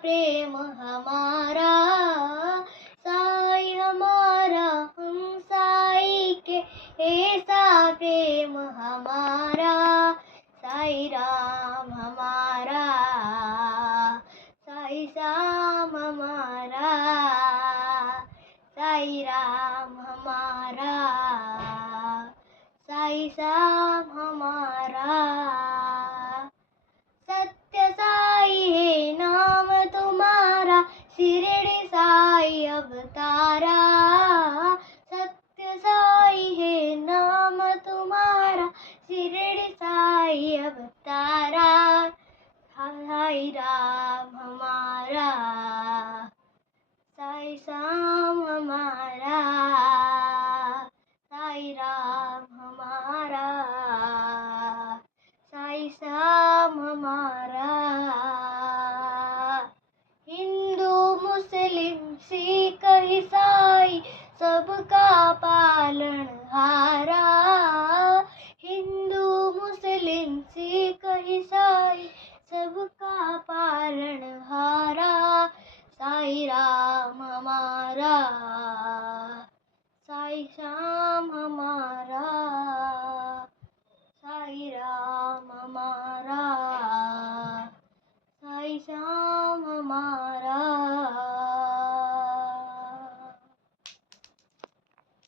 प्रेम हमारा, साई हमारा हम साई के, ऐसा प्रेम हमारा, साई राम हमारा, साई श्याम हमारा, साई राम हमारा, साई श्याम हमारा। सत्य साई है नाम तुम्हारा, शिरडी साई अवतारा, सत्य साई है नाम तुम्हारा, शिरडी साई अवतारा, साई राम हमारा, साई श्याम हमारा, साई राम हमारा, साई श्याम हमारा। हिंदू मुस्लिम सिख ईसाई सबका पालनहारा, हिंदू मुस्लिम सिख ईसाई सबका पालनहारा, साई राम हमारा, साई श्याम हमारा, साई राम हमारा, साई श्याम हमारा।